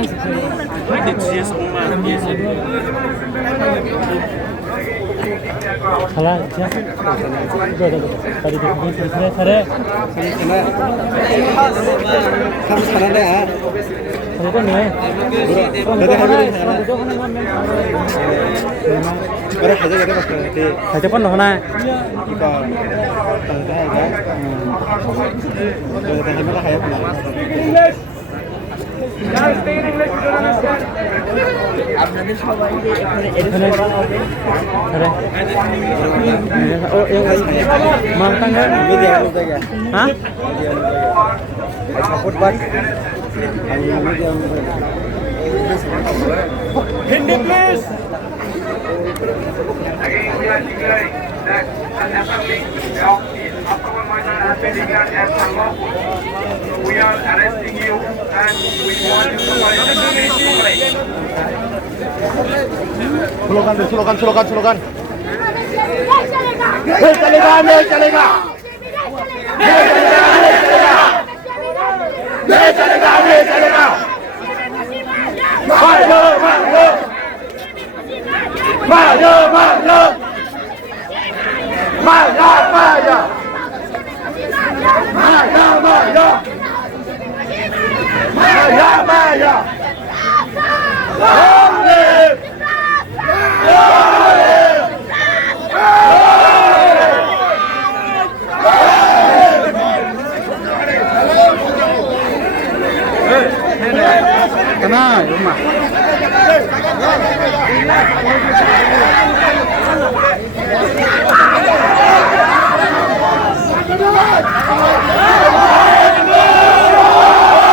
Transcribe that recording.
Heute jetzt mal diese. Salah, ya. Tadi di sare. Kamu sekarang deh ya. Itu nih. Orang aja gitu mas nanti. Saja pun hona. Ika tanda ya. Kalau tanda merah kayak apa? আপনাদের সবাইকে এখানে edit করা হবে Oh, yang mangkang kan? Media anu tadi ya. Hah? Media anu tadi. Support bak. Media anu tadi. Hindi please. We are arresting you and we want you to Slogan. Tenang, rumah.